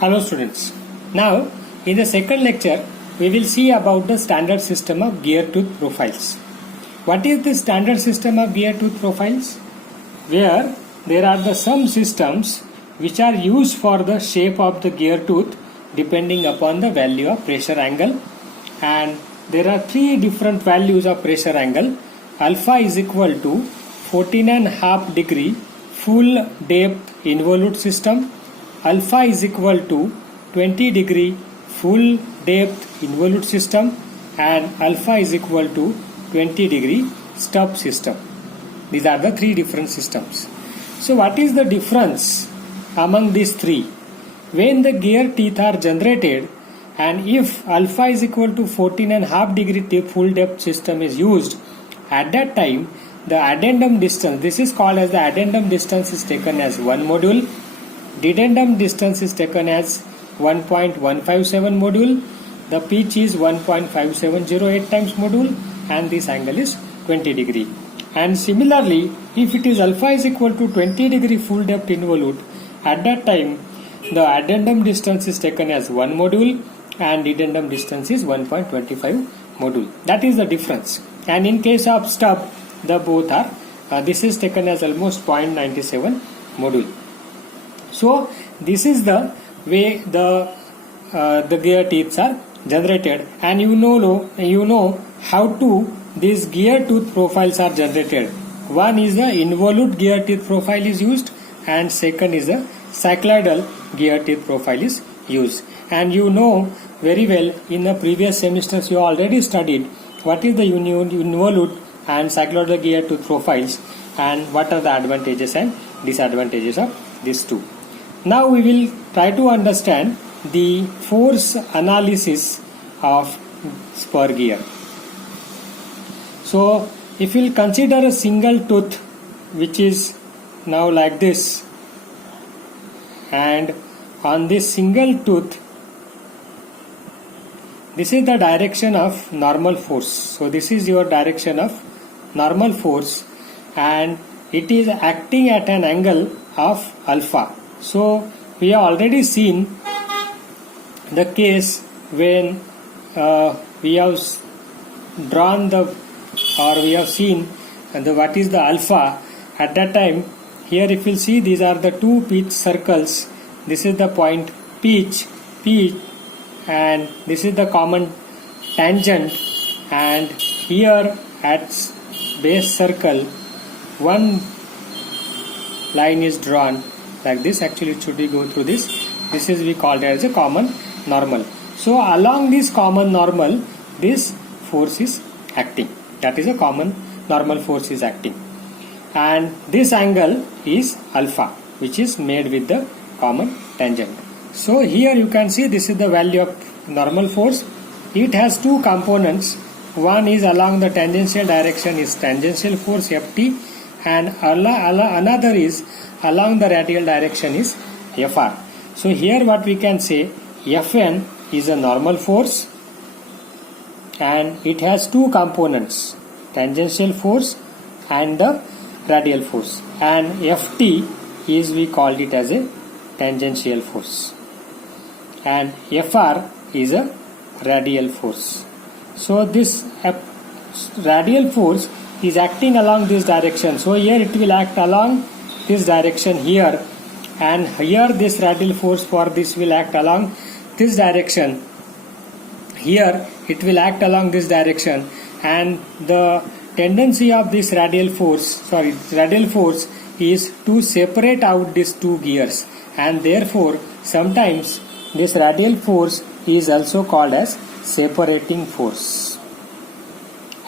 Hello students. Now in the second lecture we will see about the standard system of gear tooth profiles. What is the standard system of gear tooth profiles? Where there are some systems which are used for the shape of the gear tooth depending upon the value of pressure angle, and there are three different values of pressure angle. Alpha is equal to 14.5 degree full depth involute system. Alpha is equal to 20 degree full depth involute system, and alpha is equal to 20 degree stub system. These are the three different systems. So what is the difference among these three? When the gear teeth are generated, and if alpha is equal to 14.5 degree full depth system is used, at that time the addendum distance, this is called as the addendum distance, is taken as 1 module. Dedendum distance is taken as 1.157 module. The pitch is 1.5708 times module, and this angle is 20 degree. And similarly, if it is alpha is equal to 20 degree full depth involute, at that time the addendum distance is taken as 1 module and dedendum distance is 1.25 module. That is the difference. And in case of stub, the both are this is taken as almost 0.97 module. So this is the way the gear teeth are generated, and you know how to these gear tooth profiles are generated. One is the involute gear teeth profile is used, and second is the cycloidal gear teeth profile is used. And you know very well, in the previous semesters you already studied what is the involute and cycloidal gear tooth profiles and what are the advantages and disadvantages of these two. Now we will try to understand the force analysis of spur gear. So if we will consider a single tooth which is now like this, and on this single tooth this is the direction of normal force. So this is your direction of normal force, and it is acting at an angle of alpha. So we have already seen the case when we have drawn we have seen what is the alpha. At that time, here if you see, these are the two pitch circles. This is the point pitch, and this is the common tangent, and here at base circle one line is drawn like this. Actually it should be go through this. This is we called as a common normal. So along this common normal this force is acting. That is a common normal force is acting, and this angle is alpha, which is made with the common tangent. So here you can see this is the value of normal force. It has two components. One is along the tangential direction is tangential force Ft, and another is along the radial direction is Fr. So here what we can say, Fn is a normal force and it has two components, tangential force and the radial force, and Ft is we called it as a tangential force, and Fr is a radial force. So this radial force is acting along this direction. So here it will act along this direction here, and here this radial force for this will act along this direction. Here it will act along this direction, and the tendency of this radial force is to separate out these two gears, and therefore sometimes this radial force is also called as separating force.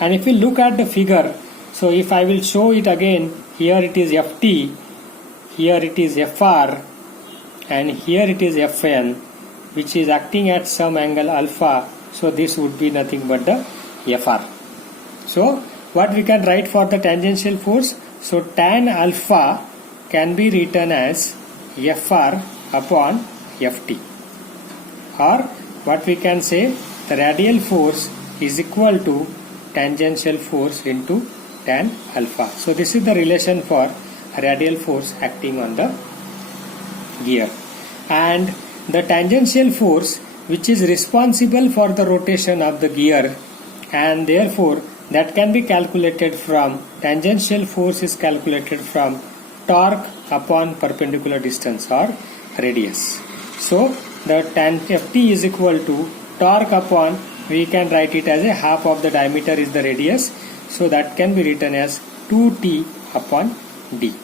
And if we look at the figure, so if I will show it again, here it is Ft, here it is Fr, and here it is Fn, which is acting at some angle alpha. So this would be nothing but the Fr. So what we can write for the tangential force? So tan alpha can be written as Fr upon Ft, or what we can say, the radial force is equal to tangential force into tan alpha. So this is the relation for radial force acting on the gear. And the tangential force which is responsible for the rotation of the gear, and therefore that can be calculated from, tangential force is calculated from torque upon perpendicular distance or radius. So the tan Ft is equal to torque upon, we can write it as a half of the diameter is the radius, so that can be written as 2T upon D.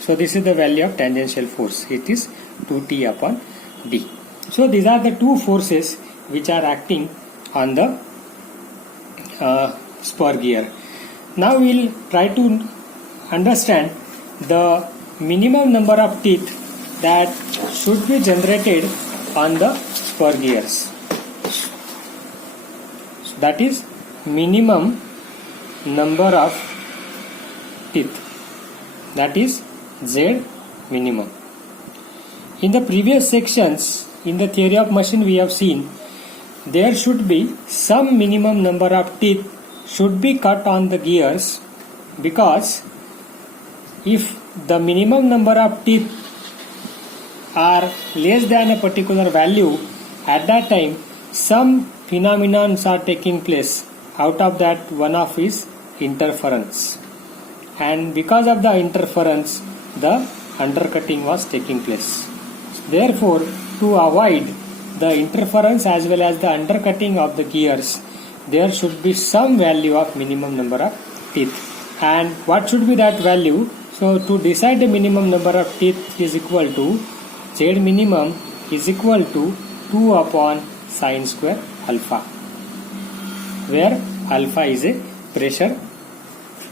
So this is the value of tangential force, it is 2T upon D. So these are the two forces which are acting on the spur gear. Now we will try to understand the minimum number of teeth that should be generated on the spur gears. So that is minimum number of teeth, that is Z minimum. In the previous sections in the theory of machine we have seen there should be some minimum number of teeth should be cut on the gears, because if the minimum number of teeth are less than a particular value, at that time some phenomenons are taking place. Out of that, one of is interference, and because of the interference the undercutting was taking place. Therefore, to avoid the interference as well as the undercutting of the gears, there should be some value of minimum number of teeth. And what should be that value? So to decide the minimum number of teeth is equal to Z minimum is equal to 2 upon sine square alpha, where alpha is a pressure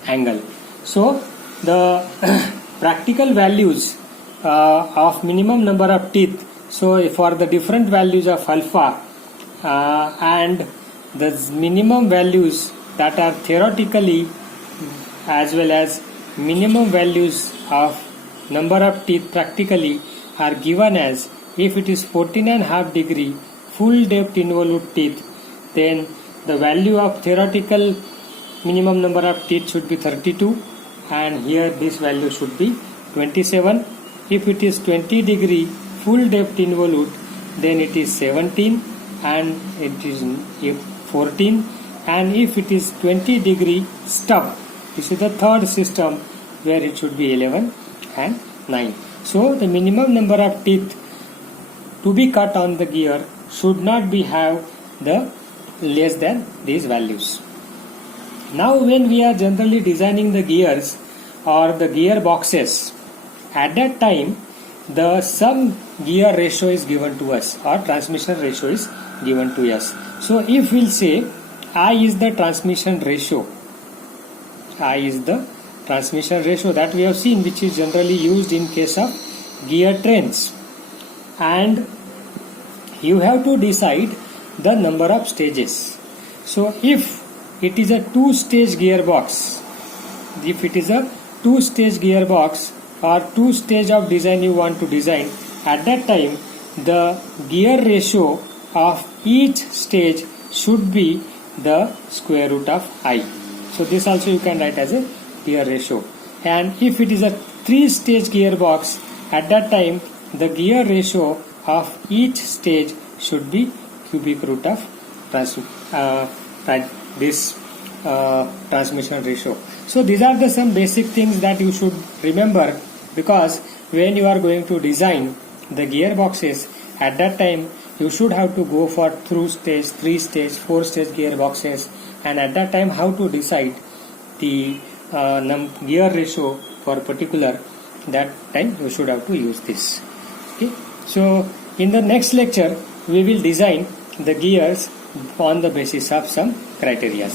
angle. So the practical values of minimum number of teeth, so for the different values of alpha and the minimum values that are theoretically as well as minimum values of number of teeth practically are given as, if it is 14.5 degree full depth involute teeth, then the value of theoretical minimum number of teeth should be 32, and here this value should be 27. If it is 20 degree full depth involute, then it is 17 and it is 14, and if it is 20 degree stub, this is the third system where it should be 11 and 9. So the minimum number of teeth to be cut on the gear should not be have the less than these values. Now when we are generally designing the gears or the gear boxes, at that time the some gear ratio is given to us or transmission ratio is given to us. So if we'll say I is the transmission ratio, I is the transmission ratio that we have seen, which is generally used in case of gear trains, and you have to decide the number of stages. So if it is a two-stage gearbox, if it is a two-stage gearbox or two-stage of design you want to design, at that time the gear ratio of each stage should be the square root of I. So this also you can write as a gear ratio. And if it is a three-stage gearbox, at that time the gear ratio of each stage should be cubic root of this transmission ratio. So these are the some basic things that you should remember, because when you are going to design the gearboxes, at that time you should have to go for through stage, 3-stage, 4-stage gearboxes, and at that time how to decide the gear ratio for particular, that time you should have to use this. Okay. So in the next lecture we will design the gears on the basis of some criteria.